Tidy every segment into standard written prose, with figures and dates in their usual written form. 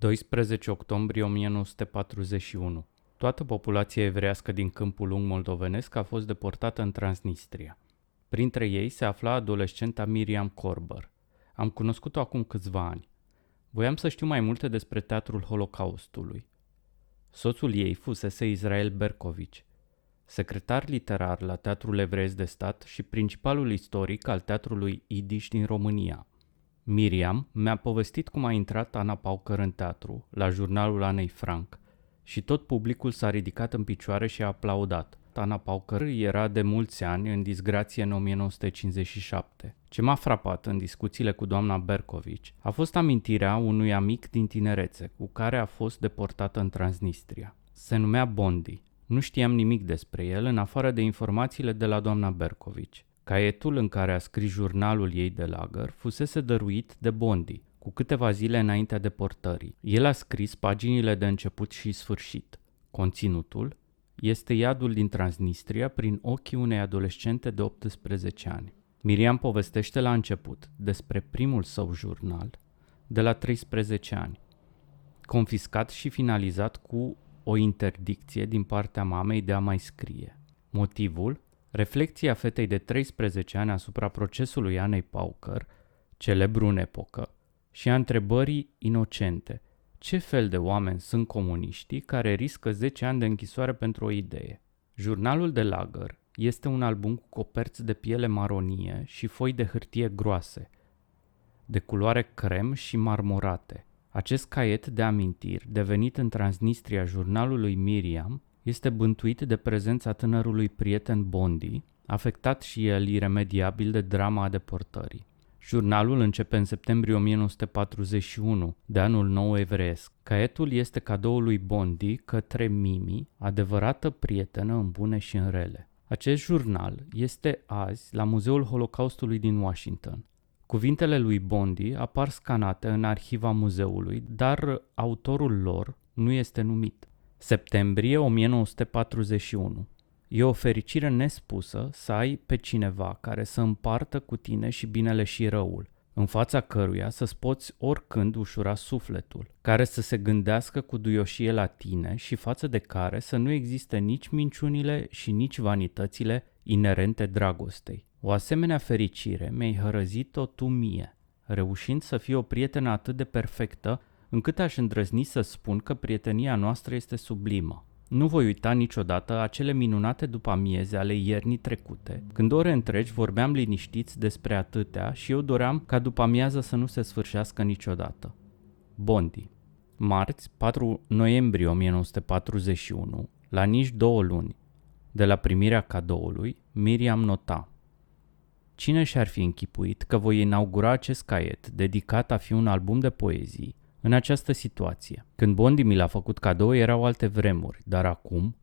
12 octombrie 1941. Toată populația evrească din Câmpul Lung moldovenesc a fost deportată în Transnistria. Printre ei se afla adolescenta Miriam Korber. Am cunoscut-o acum câțiva ani. Voiam să știu mai multe despre teatrul Holocaustului. Soțul ei fusese Israel Berkovici, secretar literar la Teatrul Evreiesc de Stat și principalul istoric al teatrului Yiddish din România. Miriam mi-a povestit cum a intrat Ana Pauker în teatru, la jurnalul Anei Frank, și tot publicul s-a ridicat în picioare și a aplaudat. Ana Pauker era de mulți ani în disgrație în 1957. Ce m-a frapat în discuțiile cu doamna Berkovici a fost amintirea unui amic din tinerețe cu care a fost deportată în Transnistria. Se numea Bondi. Nu știam nimic despre el în afară de informațiile de la doamna Berkovici. Caietul în care a scris jurnalul ei de lagăr fusese dăruit de Bondi, cu câteva zile înaintea deportării. El a scris paginile de început și sfârșit. Conținutul este iadul din Transnistria prin ochii unei adolescente de 18 ani. Miriam povestește la început despre primul său jurnal de la 13 ani, confiscat și finalizat cu o interdicție din partea mamei de a mai scrie. Motivul? Reflecția fetei de 13 ani asupra procesului Anei Pauker, celebru în epocă, și a întrebării inocente: ce fel de oameni sunt comuniștii care riscă 10 ani de închisoare pentru o idee? Jurnalul de lagăr este un album cu coperți de piele maronie și foi de hârtie groase, de culoare crem și marmorate. Acest caiet de amintiri, devenit în Transnistria jurnalul lui Miriam, este bântuit de prezența tânărului prieten Bondi, afectat și el iremediabil de drama a deportării. Jurnalul începe în septembrie 1941, de anul nou evreiesc. Caietul este cadoul lui Bondi către Mimi, adevărată prietenă în bune și în rele. Acest jurnal este azi la Muzeul Holocaustului din Washington. Cuvintele lui Bondi apar scanate în arhiva muzeului, dar autorul lor nu este numit. Septembrie 1941. E o fericire nespusă să ai pe cineva care să împartă cu tine și binele și răul, în fața căruia să-ți poți oricând ușura sufletul, care să se gândească cu duioșie la tine și față de care să nu existe nici minciunile și nici vanitățile inerente dragostei. O asemenea fericire mi-ai hărăzit-o tu mie, reușind să fii o prietenă atât de perfectă încât aș îndrăzni să spun că prietenia noastră este sublimă. Nu voi uita niciodată acele minunate după-amieze ale iernii trecute, când ore întregi vorbeam liniștiți despre atâtea și eu doream ca după-amiază să nu se sfârșească niciodată. Bondi. Marți, 4 noiembrie 1941, la nici 2 luni de la primirea cadoului, Miriam nota: cine și-ar fi închipuit că voi inaugura acest caiet dedicat a fi un album de poezii în această situație? Când Bondi mi l-a făcut cadou erau alte vremuri, dar acum,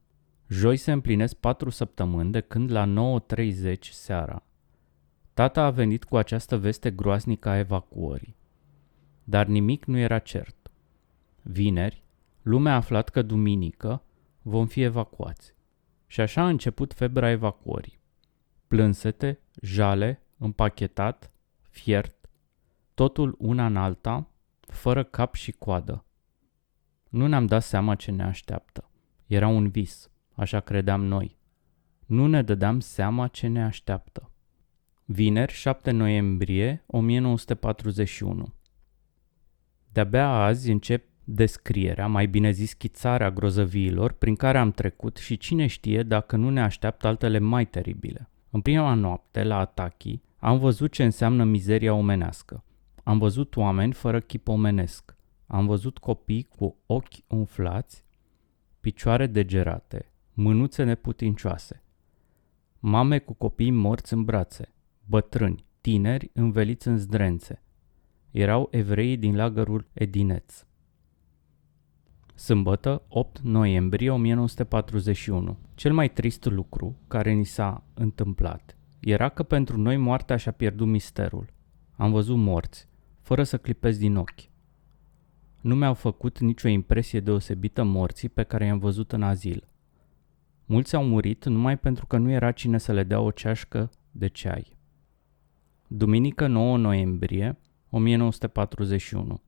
joi se împlinesc 4 săptămâni de când la 9:30 seara tata a venit cu această veste groaznică a evacuării. Dar nimic nu era cert. Vineri, lumea a aflat că duminică vom fi evacuați. Și așa a început febra evacuării. Plânsete, jale, împachetat, fiert, totul una în alta, fără cap și coadă. Nu ne-am dat seama ce ne așteaptă. Era un vis, așa credeam noi. Nu ne dădeam seama ce ne așteaptă. Vineri, 7 noiembrie 1941. De-abia azi încep descrierea, mai bine zis schițarea grozăviilor prin care am trecut și cine știe dacă nu ne așteaptă altele mai teribile. În prima noapte, la Atachi, am văzut ce înseamnă mizeria omenească. Am văzut oameni fără chip omenesc. Am văzut copii cu ochi umflați, picioare degerate, mânuțe neputincioase, mame cu copii morți în brațe, bătrâni, tineri înveliți în zdrențe. Erau evreii din lagărul Edineț. Sâmbătă, 8 noiembrie 1941. Cel mai trist lucru care ni s-a întâmplat era că pentru noi moartea și-a pierdut misterul. Am văzut morți, fără să clipesc din ochi. Nu mi-au făcut nicio impresie deosebită morții pe care i-am văzut în azil. Mulți au murit numai pentru că nu era cine să le dea o ceașcă de ceai. Duminică 9 noiembrie 1941.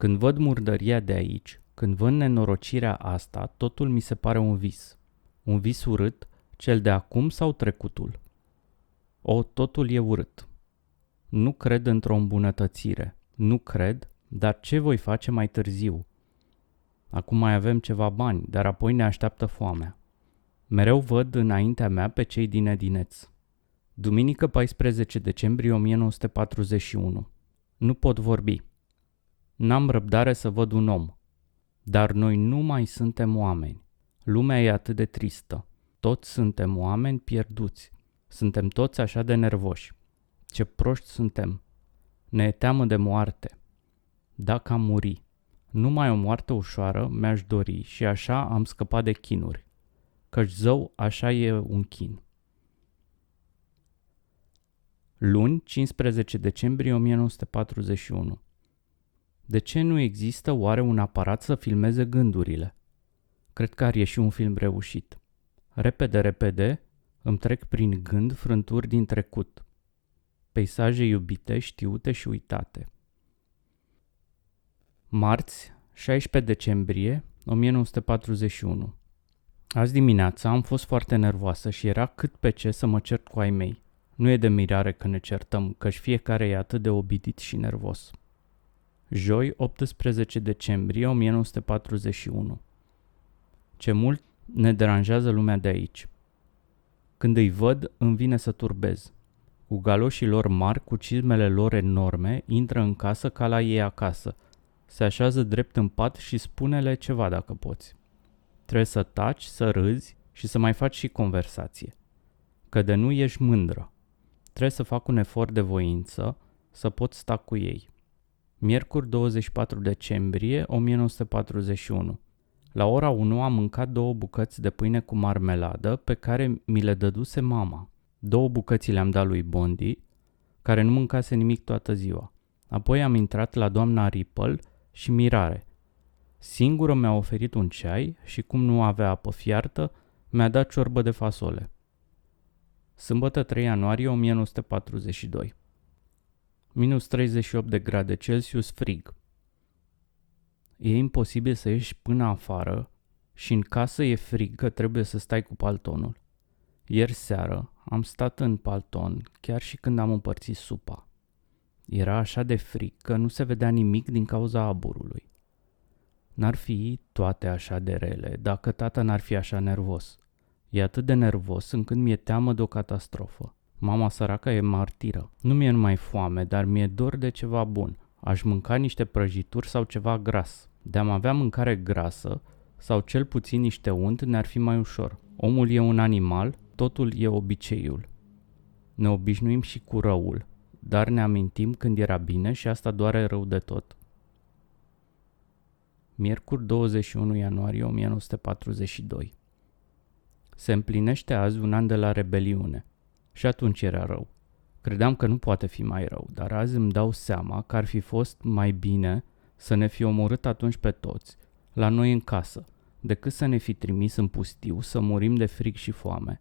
Când văd murdăria de aici, când văd nenorocirea asta, totul mi se pare un vis. Un vis urât, cel de acum sau trecutul? Totul e urât. Nu cred într-o îmbunătățire. Nu cred, dar ce voi face mai târziu? Acum mai avem ceva bani, dar apoi ne așteaptă foamea. Mereu văd înaintea mea pe cei din Edineț. Duminică 14 decembrie 1941. Nu pot vorbi. N-am răbdare să văd un om. Dar noi nu mai suntem oameni. Lumea e atât de tristă. Toți suntem oameni pierduți. Suntem toți așa de nervoși. Ce proști suntem. Ne e teamă de moarte. Dacă am muri, numai o moarte ușoară mi-aș dori și așa am scăpat de chinuri. Căci zău, așa e un chin. Luni, 15 decembrie 1941. De ce nu există oare un aparat să filmeze gândurile? Cred că ar ieși un film reușit. Repede, repede, îmi trec prin gând frânturi din trecut. Peisaje iubite, știute și uitate. Marți, 16 decembrie 1941. Azi dimineața am fost foarte nervoasă și era cât pe ce să mă cert cu ai mei. Nu e de mirare că ne certăm, căci fiecare e atât de obidit și nervos. Joi, 18 decembrie 1941. Ce mult ne deranjează lumea de aici. Când îi văd, îmi vine să turbez. Cu galoșii lor mari, cu cizmele lor enorme, intră în casă ca la ei acasă. Se așează drept în pat și spune-le ceva dacă poți. Trebuie să taci, să râzi și să mai faci și conversație. Că de nu ești mândră. Trebuie să fac un efort de voință să pot sta cu ei. Miercuri 24 decembrie 1941. La ora 1 am mâncat 2 bucăți de pâine cu marmeladă pe care mi le dăduse mama. 2 bucăți le-am dat lui Bondi, care nu mâncase nimic toată ziua. Apoi am intrat la doamna Ripple și mirare. Singură mi-a oferit un ceai și cum nu avea apă fiartă, mi-a dat ciorbă de fasole. Sâmbătă 3 ianuarie 1942. Minus 38 de grade Celsius frig. E imposibil să ieși până afară și în casă e frig că trebuie să stai cu paltonul. Ieri seară am stat în palton chiar și când am împărțit supa. Era așa de frig că nu se vedea nimic din cauza aburului. N-ar fi toate așa de rele dacă tata n-ar fi așa nervos. E atât de nervos încât mi-e teamă de o catastrofă. Mama săracă e martiră. Nu mi-e numai foame, dar mi-e dor de ceva bun. Aș mânca niște prăjituri sau ceva gras. De-am avea mâncare grasă sau cel puțin niște unt ne-ar fi mai ușor. Omul e un animal, totul e obiceiul. Ne obișnuim și cu răul, dar ne amintim când era bine și asta doare rău de tot. Miercuri 21 ianuarie 1942. Se împlinește azi un an de la rebeliune. Și atunci era rău. Credeam că nu poate fi mai rău, dar azi îmi dau seama că ar fi fost mai bine să ne fi omorât atunci pe toți, la noi în casă, decât să ne fi trimis în pustiu să murim de frig și foame.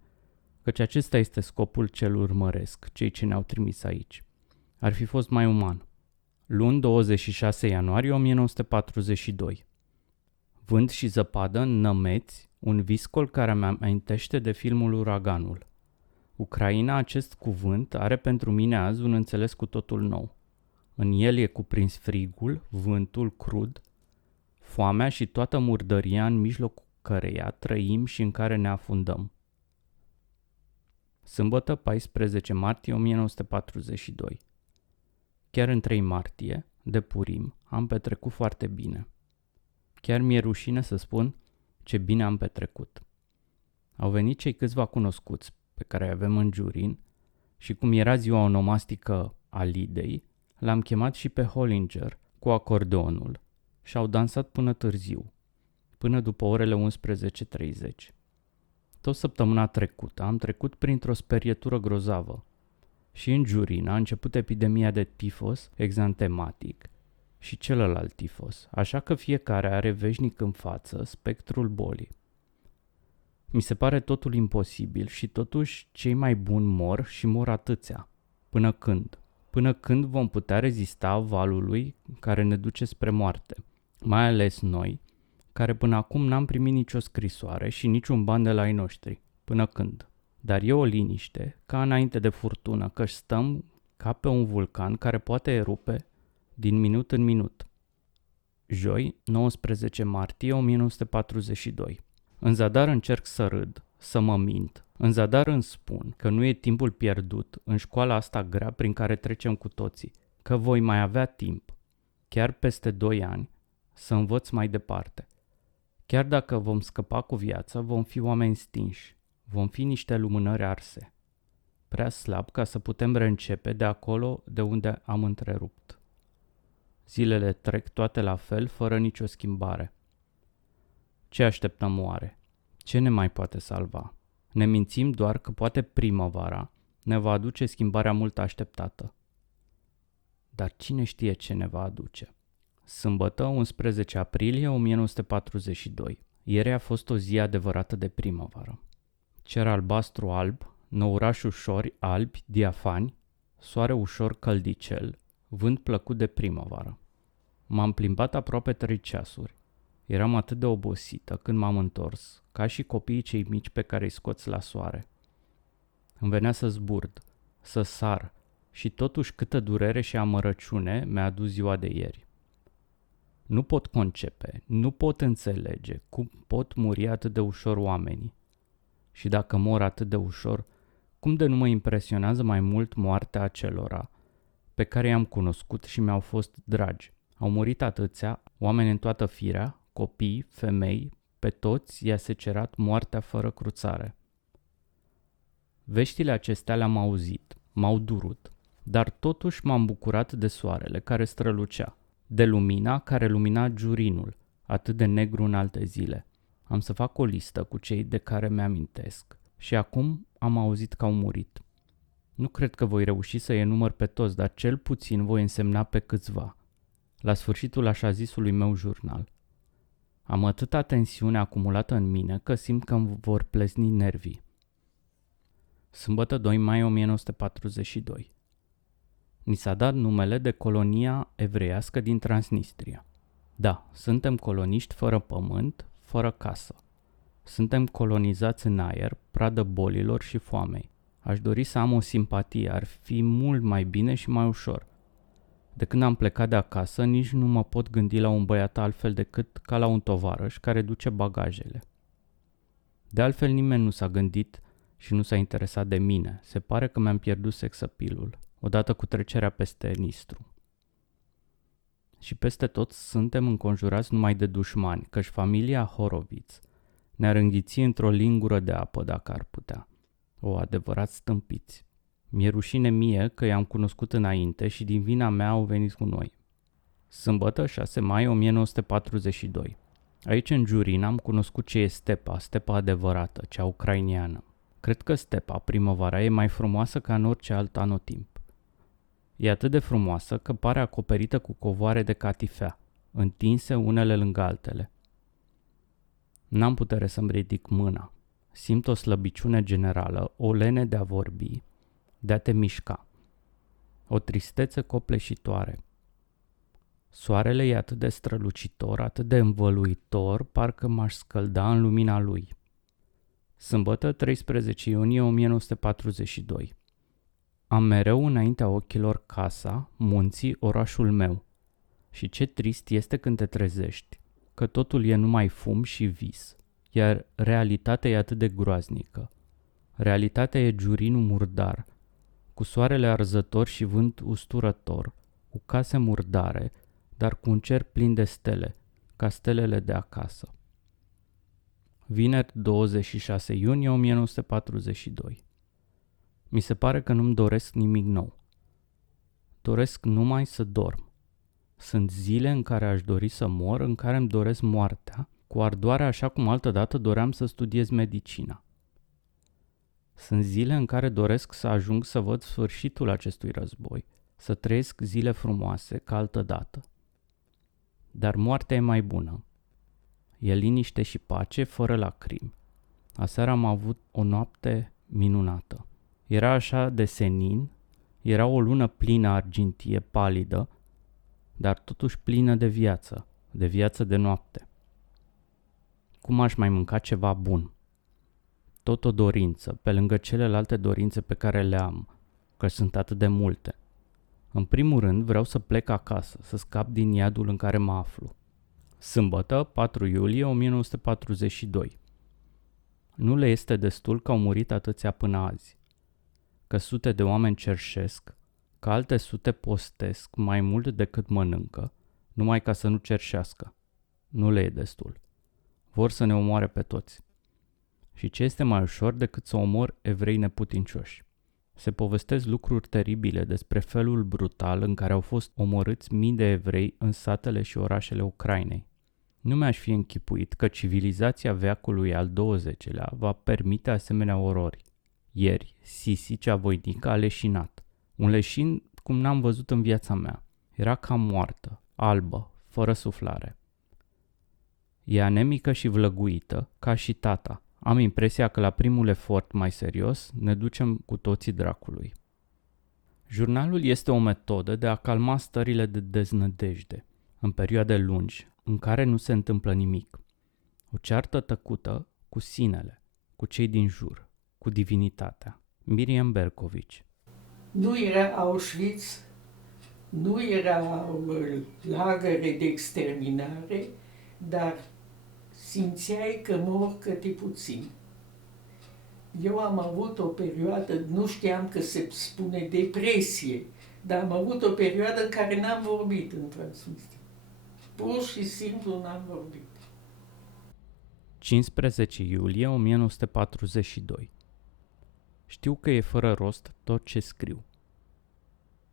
Căci acesta este scopul ce-l urmăresc, cei ce ne-au trimis aici. Ar fi fost mai uman. Luni 26 ianuarie 1942. Vânt și zăpadă în Nămeți, un viscol care îmi amintește de filmul Uraganul. Ucraina, acest cuvânt, are pentru mine azi un înțeles cu totul nou. În el e cuprins frigul, vântul crud, foamea și toată murdăria în mijlocul căreia trăim și în care ne afundăm. Sâmbătă 14 martie 1942. Chiar în 3 martie, de Purim, am petrecut foarte bine. Chiar mi-e rușine să spun ce bine am petrecut. Au venit cei câțiva cunoscuți pe care îi avem în Giurin și cum era ziua onomastică a Lidei, l-am chemat și pe Hollinger cu acordeonul și au dansat până târziu, până după orele 11:30. Tot săptămâna trecută am trecut printr-o sperietură grozavă și în Giurin a început epidemia de tifos exantematic și celălalt tifos, așa că fiecare are veșnic în față spectrul bolii. Mi se pare totul imposibil și totuși cei mai buni mor și mor atâția. Până când? Până când vom putea rezista valului care ne duce spre moarte, mai ales noi, care până acum n-am primit nicio scrisoare și niciun ban de la ai noștri. Până când? Dar e o liniște, ca înainte de furtună, că stăm ca pe un vulcan care poate erupe din minut în minut. Joi, 19 martie 1942. În zadar încerc să râd, să mă mint. În zadar îmi spun că nu e timpul pierdut în școala asta grea prin care trecem cu toții, că voi mai avea timp, chiar peste 2 ani, să învăț mai departe. Chiar dacă vom scăpa cu viața, vom fi oameni stinși, vom fi niște lumânări arse, prea slab ca să putem reîncepe de acolo de unde am întrerupt. Zilele trec toate la fel, fără nicio schimbare. Ce așteptăm oare? Ce ne mai poate salva? Ne mințim doar că poate primăvara ne va aduce schimbarea mult așteptată. Dar cine știe ce ne va aduce? Sâmbătă, 11 aprilie 1942. Ieri a fost o zi adevărată de primăvară. Cer albastru alb, năurași ușori albi, diafani, soare ușor căldicel, vânt plăcut de primăvară. M-am plimbat aproape 3 ceasuri. Eram atât de obosită când m-am întors, ca și copiii cei mici pe care îi scoți la soare. Îmi venea să zburd, să sar și totuși câtă durere și amărăciune mi-a adus ziua de ieri. Nu pot concepe, nu pot înțelege cum pot muri atât de ușor oamenii. Și dacă mor atât de ușor, cum de nu mă impresionează mai mult moartea acelora pe care i-am cunoscut și mi-au fost dragi. Au murit atâția, oameni în toată firea, copii, femei, pe toți i-a secerat moartea fără cruțare. Veștile acestea le-am auzit, m-au durut, dar totuși m-am bucurat de soarele care strălucea, de lumina care lumina Giurinul, atât de negru în alte zile. Am să fac o listă cu cei de care mi-amintesc și acum am auzit că au murit. Nu cred că voi reuși să enumăr pe toți, dar cel puțin voi însemna pe câțiva. La sfârșitul așa zisului meu jurnal. Am atâta tensiune acumulată în mine că simt că îmi vor plezni nervii. Sâmbătă 2 mai 1942. Ni s-a dat numele de colonia evreiască din Transnistria. Da, suntem coloniști fără pământ, fără casă. Suntem colonizați în aer, pradă bolilor și foamei. Aș dori să am o simpatie, ar fi mult mai bine și mai ușor. De când am plecat de acasă, nici nu mă pot gândi la un băiat altfel decât ca la un tovarăș care duce bagajele. De altfel nimeni nu s-a gândit și nu s-a interesat de mine. Se pare că mi-am pierdut sex-appeal-ul, odată cu trecerea peste Nistru. Și peste tot suntem înconjurați numai de dușmani, căci familia Horowitz ne-ar înghiți într-o lingură de apă dacă ar putea. O, adevărat stâmpiți. Mi-e rușine mie că i-am cunoscut înainte și din vina mea au venit cu noi. Sâmbătă, 6 mai 1942. Aici în Giurin am cunoscut ce e stepa adevărată, cea ucrainiană. Cred că stepa, primăvara, e mai frumoasă ca în orice alt anotimp. E atât de frumoasă că pare acoperită cu covoare de catifea, întinse unele lângă altele. N-am putere să-mi ridic mâna. Simt o slăbiciune generală, o lene de a vorbi, de a te mișca. O tristețe copleșitoare. Soarele e atât de strălucitor, atât de învăluitor, parcă m-aș scălda în lumina lui. Sâmbătă, 13 iunie 1942. Am mereu înaintea ochilor casa, munții, orașul meu. Și ce trist este când te trezești, că totul e numai fum și vis, iar realitatea e atât de groaznică. Realitatea e Giurinul murdar, cu soarele arzător și vânt usturător, cu case murdare, dar cu un cer plin de stele, ca stelele de acasă. Vineri, 26 iunie 1942. Mi se pare că nu-mi doresc nimic nou. Doresc numai să dorm. Sunt zile în care aș dori să mor, în care îmi doresc moartea, cu ardoare așa cum altădată doream să studiez medicina. Sunt zile în care doresc să ajung să văd sfârșitul acestui război, să trăiesc zile frumoase ca altădată. Dar moartea e mai bună. E liniște și pace, fără lacrimi. Aseară am avut o noapte minunată. Era așa de senin Era o lună plină argintie, palidă, dar totuși plină de viață de noapte. Cum aș mai mânca ceva bun? Tot o dorință, pe lângă celelalte dorințe pe care le am, că sunt atât de multe. În primul rând vreau să plec acasă, să scap din iadul în care mă aflu. Sâmbătă, 4 iulie 1942. Nu le este destul că au murit atâția până azi, că sute de oameni cerșesc, că alte sute postesc mai mult decât mănâncă, numai ca să nu cerșească. Nu le e destul. Vor să ne omoare pe toți. Și ce este mai ușor decât să omor evrei neputincioși? Se povestesc lucruri teribile despre felul brutal în care au fost omorâți mii de evrei în satele și orașele Ucrainei. Nu mi-aș fi închipuit că civilizația veacului al XX-lea va permite asemenea orori. Ieri, Sisi, cea voinică, a leșinat. Un leșin cum n-am văzut în viața mea. Era ca moartă, albă, fără suflare. E anemică și vlăguită, ca și tata. Am impresia că la primul efort mai serios ne ducem cu toții dracului. Jurnalul este o metodă de a calma stările de deznădejde, în perioade lungi, în care nu se întâmplă nimic. O ceartă tăcută cu sinele, cu cei din jur, cu divinitatea. Miriam Bercovici. Nu era Auschwitz, nu era lagăre de exterminare, dar simțeai că mor câte puțin. Eu am avut o perioadă, nu știam că se spune depresie, dar am avut o perioadă în care n-am vorbit în Transnistria. Pur și simplu n-am vorbit. 15 iulie 1942. Știu că e fără rost tot ce scriu.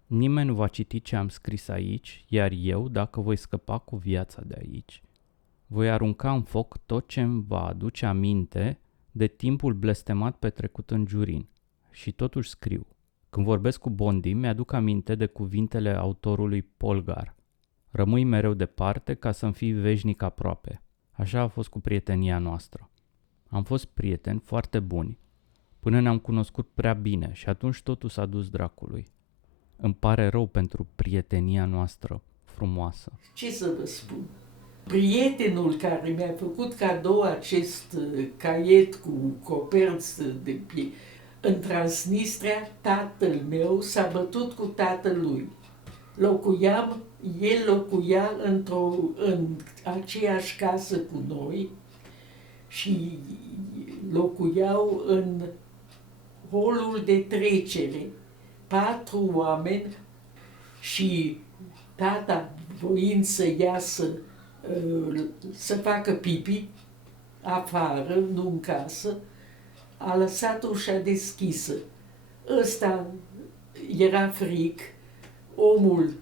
Nimeni nu va citi ce am scris aici, iar eu, dacă voi scăpa cu viața de aici, voi arunca în foc tot ce îmi va aduce aminte de timpul blestemat petrecut în Giurin. Și totuși scriu. Când vorbesc cu Bondi, mi-aduc aminte de cuvintele autorului Polgar. Rămâi mereu departe ca să-mi fii veșnic aproape. Așa a fost cu prietenia noastră. Am fost prieteni foarte buni, până ne-am cunoscut prea bine și atunci totul s-a dus dracului. Îmi pare rău pentru prietenia noastră frumoasă. Ce să vă spun? Prietenul care mi-a făcut cadou acest caiet cu coperți de pie, în Transnistria, tatăl meu s-a bătut cu tatălui. El locuia în aceeași casă cu noi și locuiau în holul de trecere. 4 oameni și tata, voind să iasă, să facă pipi afară, nu în casă, a lăsat ușa deschisă. Ăsta era fric, omul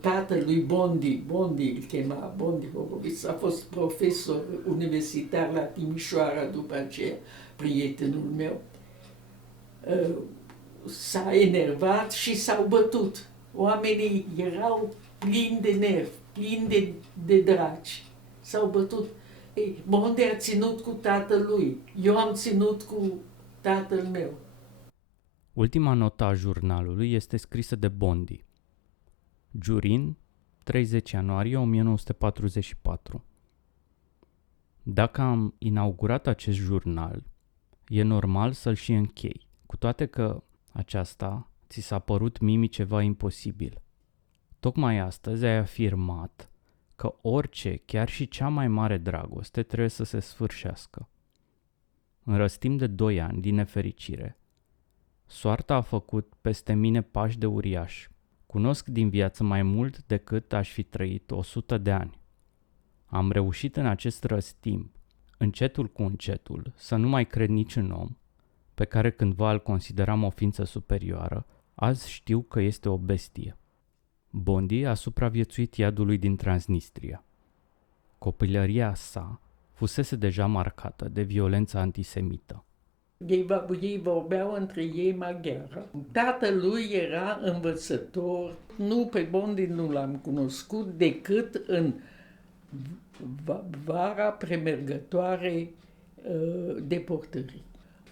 tatălui Bondi îl chema, Bondi Bogoviț, a fost profesor universitar la Timișoara după aceea, prietenul meu. S-a enervat și s-au bătut. Oamenii erau plini de nervi, plini de draci. S-au bătut. Bondi a ținut cu tatălui, eu am ținut cu tatăl meu. Ultima notă a jurnalului este scrisă de Bondi. Giurin, 30 ianuarie 1944. Dacă am inaugurat acest jurnal, e normal să-l și închei, cu toate că aceasta ți s-a părut mie ceva imposibil. Tocmai astăzi ai afirmat că orice, chiar și cea mai mare dragoste, trebuie să se sfârșească. În răstim de 2 ani, din nefericire, soarta a făcut peste mine pași de uriaș. Cunosc din viață mai mult decât aș fi trăit 100 de ani. Am reușit în acest răstimp, încetul cu încetul, să nu mai cred niciun om, pe care cândva îl consideram o ființă superioară, azi știu că este o bestie. Bondi a supraviețuit iadului din Transnistria. Copilăria sa fusese deja marcată de violența antisemită. Ei vorbeau între ei maghiară. Tatălui era învățător. Nu, pe Bondi nu l-am cunoscut decât în vara premergătoare deportării.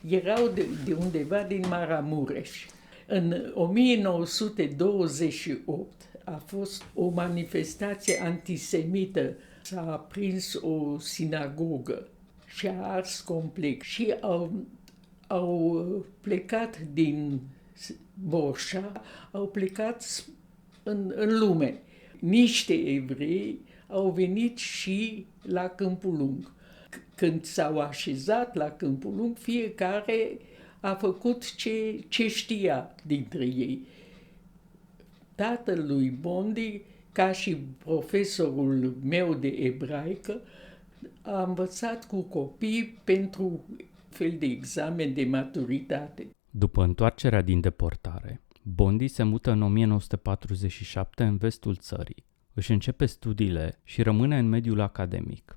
Erau de undeva din Maramureș. În 1928 a fost o manifestație antisemită. S-a aprins o sinagogă și a ars complet. Și au plecat din Borșa, au plecat în lume. Niște evrei au venit și la Câmpul Lung. Când s-au așezat la Câmpul Lung, fiecare a făcut ce știa dintre ei. Tatălui Bondi, ca și profesorul meu de ebraică, a învățat cu copii pentru fel de examen de maturitate. După întoarcerea din deportare, Bondi se mută în 1947 în vestul țării. Își începe studiile și rămâne în mediul academic.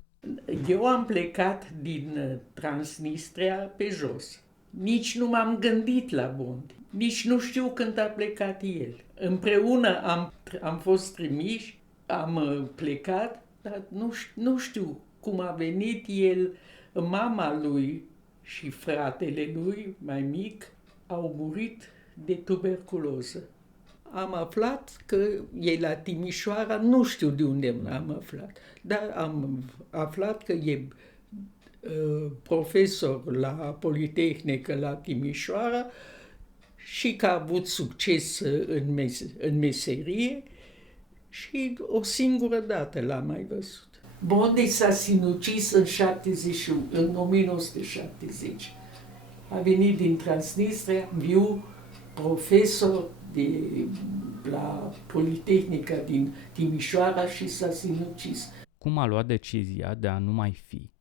Eu am plecat din Transnistria pe jos. Nici nu m-am gândit la Bondi. Nici nu știu când a plecat el. Împreună am fost trimiși, am plecat, dar nu știu cum a venit el. Mama lui și fratele lui, mai mic, au murit de tuberculoză. Am aflat că e la Timișoara, nu știu de unde am aflat, dar am aflat că e profesor la Politehnică la Timișoara și că a avut succes în meserie și o singură dată l-am mai văzut. Bondi s-a sinucis în 1970. A venit din Transnistria, viu, profesor la Politehnica din Timișoara și s-a sinucis. Cum a luat decizia de a nu mai fi?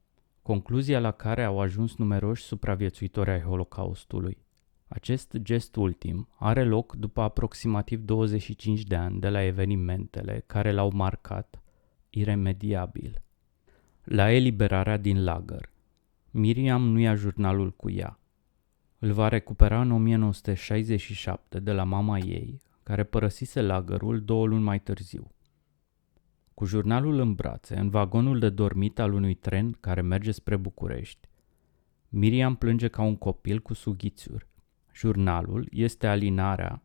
Concluzia la care au ajuns numeroși supraviețuitori ai Holocaustului. Acest gest ultim are loc după aproximativ 25 de ani de la evenimentele care l-au marcat iremediabil. La eliberarea din lagăr, Miriam nu ia jurnalul cu ea. Îl va recupera în 1967 de la mama ei, care părăsise lagărul 2 luni mai târziu. Cu jurnalul în brațe, în vagonul de dormit al unui tren care merge spre București, Miriam plânge ca un copil cu sughițuri. Jurnalul este alinarea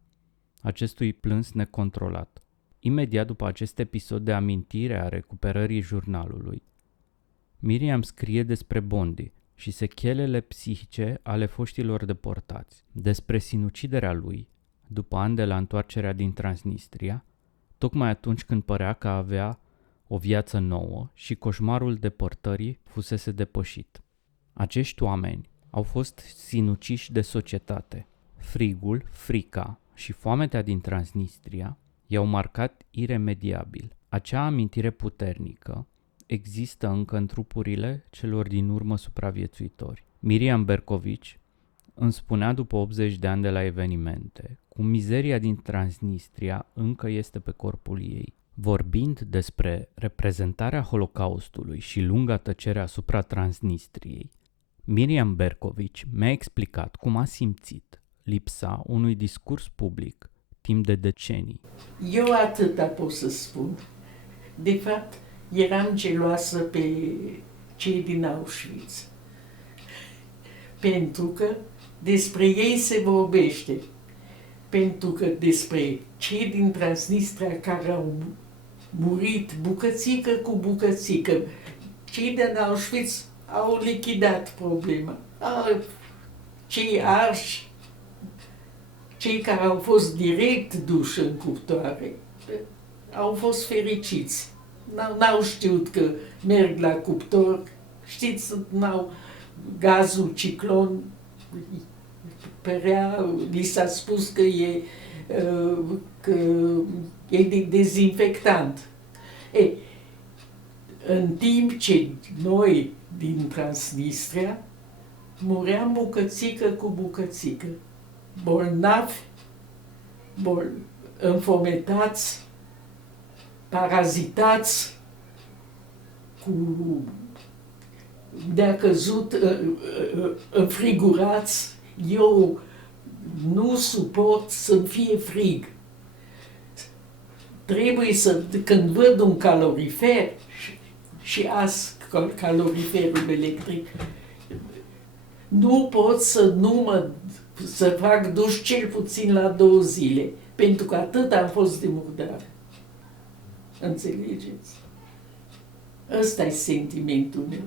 acestui plâns necontrolat. Imediat după acest episod de amintire a recuperării jurnalului, Miriam scrie despre Bondi și sechelele psihice ale foștilor deportați, despre sinuciderea lui, după ani de la întoarcerea din Transnistria, tocmai atunci când părea că avea o viață nouă și coșmarul deportării fusese depășit. Acești oameni au fost sinuciși de societate. Frigul, frica și foametea din Transnistria i-au marcat iremediabil. Acea amintire puternică există încă în trupurile celor din urmă supraviețuitori. Miriam Bercovici îmi spunea după 80 de ani de la evenimente cum mizeria din Transnistria încă este pe corpul ei. Vorbind despre reprezentarea Holocaustului și lunga tăcere asupra Transnistriei, Miriam Bercovici mi-a explicat cum a simțit lipsa unui discurs public timp de decenii. Eu atâta pot să spun. De fapt, eram geloasă pe cei din Auschwitz. Pentru că despre ei se vorbește. Pentru că despre cei din Transnistria care au murit bucățică cu bucățică, cei din Auschwitz au lichidat problema. Cei arși, cei care au fost direct duși în cuptoare, au fost fericiți. N-au știut că merg la cuptor, știți, n-au gazul ciclon, li s-a spus că e dezinfectant. În timp ce noi din Transnistria muream bucățică cu bucățică, bolnavi, înfometați, parazitați, de-a căzut, înfrigurați. Eu nu suport să-mi fie frig. Trebuie când văd un calorifer și caloriferul electric, Nu pot să fac duș cel puțin la 2 zile, pentru că atât am fost de murdar. Înțelegeți? Ăsta e sentimentul meu.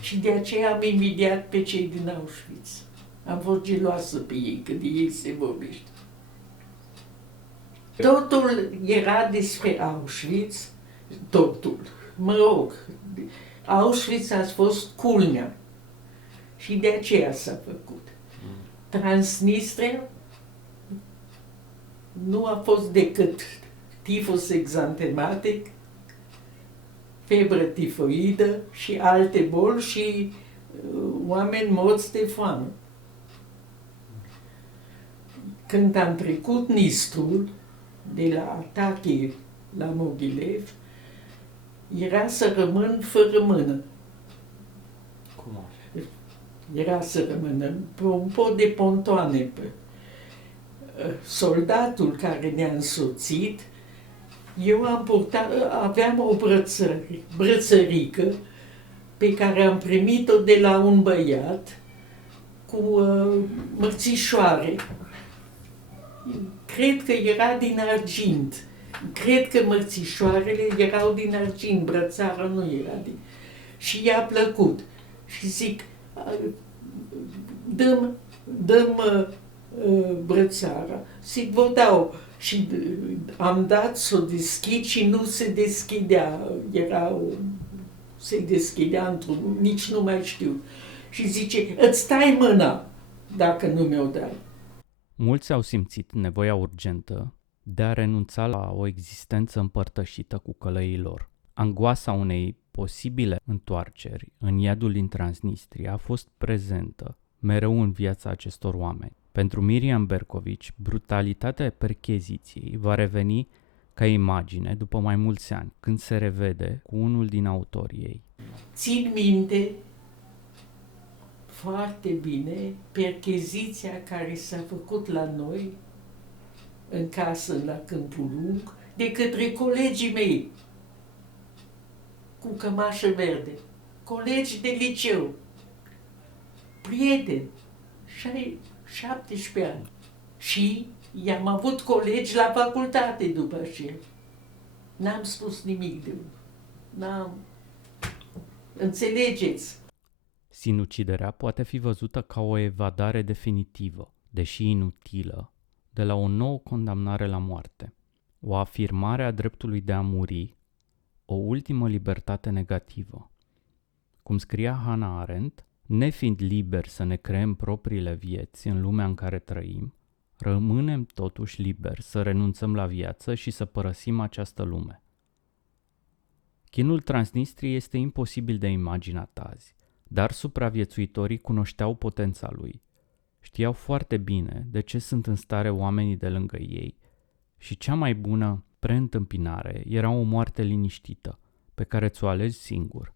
Și de aceea am invidiat pe cei din Auschwitz. Am fost geloasă pe ei, când de ei se vorbește. Totul era despre Auschwitz, totul. Mă rog, Auschwitz a fost culmea. Și de aceea s-a făcut. Transnistria nu a fost decât tifus exantematic, febră tifoidă și alte boli și oameni morți de foame. Când am trecut Nistrul, de la atache la Mogilev, era să rămân fără mână. Cum? Era să rămână pe un pod de pontoane. Soldatul care ne-a însoțit, eu am aveam o brățărică pe care am primit-o de la un băiat cu mărțișoare. Cred că era din argint. Cred că mărțișoarele erau din argint, brățara nu era din... Și i-a plăcut. Și zic, dăm brățara. Zic, vă dau. Și am dat să o deschid și nu se deschidea. Se deschidea într-un, nici nu mai știu. Și zice, îți tai mâna dacă nu mi-o dai. Mulți au simțit nevoia urgentă de a renunța la o existență împărtășită cu călăii lor. Angoasa unei posibile întoarceri în iadul din Transnistria a fost prezentă mereu în viața acestor oameni. Pentru Miriam Bercovici, brutalitatea percheziției va reveni ca imagine după mai mulți ani, când se revede cu unul din autorii ei. Țin minte foarte bine percheziția care s-a făcut la noi, în casă la Câmpul Lung, de către colegii mei, cu cămașă verde, colegi de liceu, prieteni, 17 ani. Și i-am avut colegi la facultate după aceea. N-am spus nimic de n-am... Înțelegeți? Sinuciderea poate fi văzută ca o evadare definitivă, deși inutilă, de la o nouă condamnare la moarte, o afirmare a dreptului de a muri, o ultimă libertate negativă. Cum scria Hannah Arendt, nefiind liberi să ne creăm propriile vieți în lumea în care trăim, rămânem totuși liberi să renunțăm la viață și să părăsim această lume. Chinul Transnistriei este imposibil de imaginat azi, dar supraviețuitorii cunoșteau potența lui. Știau foarte bine de ce sunt în stare oamenii de lângă ei și cea mai bună preîntâmpinare era o moarte liniștită, pe care ți-o alegi singur.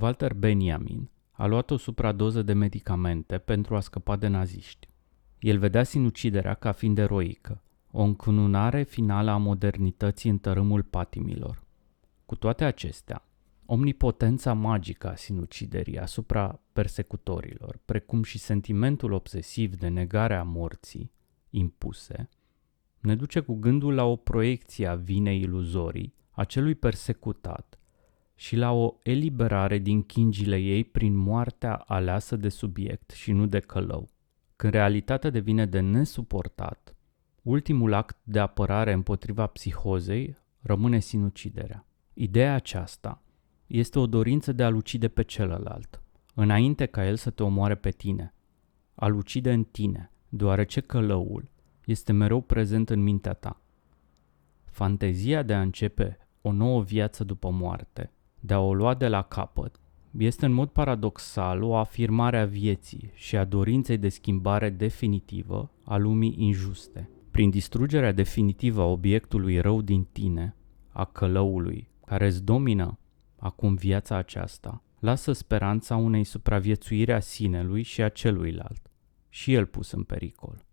Walter Benjamin a luat o supradoză de medicamente pentru a scăpa de naziști. El vedea sinuciderea ca fiind eroică, o încununare finală a modernității în tărâmul patimilor. Cu toate acestea, omnipotența magică a sinuciderii asupra persecutorilor, precum și sentimentul obsesiv de negare a morții impuse, ne duce cu gândul la o proiecție a vinei iluzorii a celui persecutat și la o eliberare din chingile ei prin moartea aleasă de subiect și nu de călău. Când realitatea devine de nesuportat, ultimul act de apărare împotriva psihozei rămâne sinuciderea. Ideea aceasta este o dorință de a-l ucide pe celălalt, înainte ca el să te omoare pe tine, a-l ucide în tine, deoarece călăul este mereu prezent în mintea ta. Fantezia de a începe o nouă viață după moarte, de a o lua de la capăt, este în mod paradoxal o afirmare a vieții și a dorinței de schimbare definitivă a lumii injuste. Prin distrugerea definitivă a obiectului rău din tine, a călăului, care îți domină acum viața aceasta, lasă speranța unei supraviețuiri a sinelui și a celuilalt, și el pus în pericol.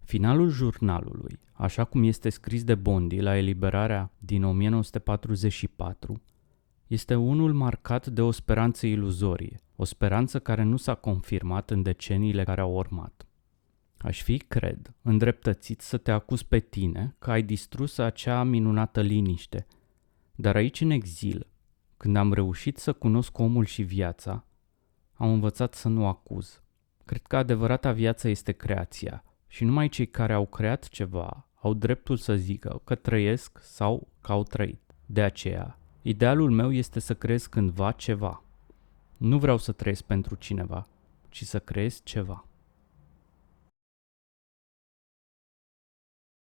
Finalul jurnalului, așa cum este scris de Bondi la eliberarea din 1944, este unul marcat de o speranță iluzorie, o speranță care nu s-a confirmat în deceniile care au urmat. Aș fi, cred, îndreptățit să te acuz pe tine că ai distrus acea minunată liniște, dar aici în exil, când am reușit să cunosc omul și viața, am învățat să nu acuz. Cred că adevărata viață este creația și numai cei care au creat ceva au dreptul să zică că trăiesc sau că au trăit. De aceea, idealul meu este să creez cândva ceva. Nu vreau să trăiesc pentru cineva, ci să creez ceva.